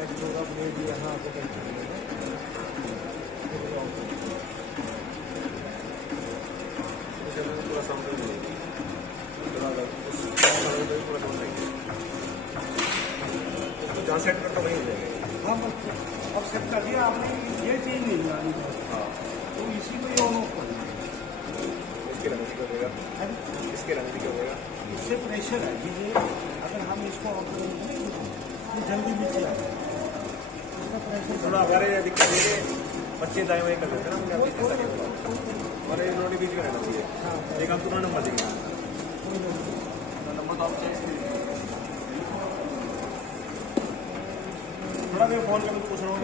Set होगा blade यहाँ पे कहीं चलेगा। पूरा साउंड मिलेगी, पूरा साउंड नहीं, जहाँ सेट करता वहीं हो जाएगा। हाँ बस अब सेट कर दिया आपने, ये चीज़ नहीं जानी है। हाँ, तो इसी को ये ऑन ऑफ करना है। इसके रंग भी होगा, इसके रंग भी होगा। इससे प्रेशर है कि ये अगर हम इसको ऑफ करेंगे तो जल्दी नीचे आ जाएगा। इसका प्रेशर थोड़ा हमारे दिक्कत ये बच्चे दाएँ वाएँ कर देते हैं ना, मुझे ऐसा नहीं होगा। हमारे इन्होंने बीच में रहना चाहिए। एक हम पूरा नंबर देंगे, नंबर तो आप चेक कीजिए। थोड़ा मैं फ़ोन करके पूछ रहा हूँ।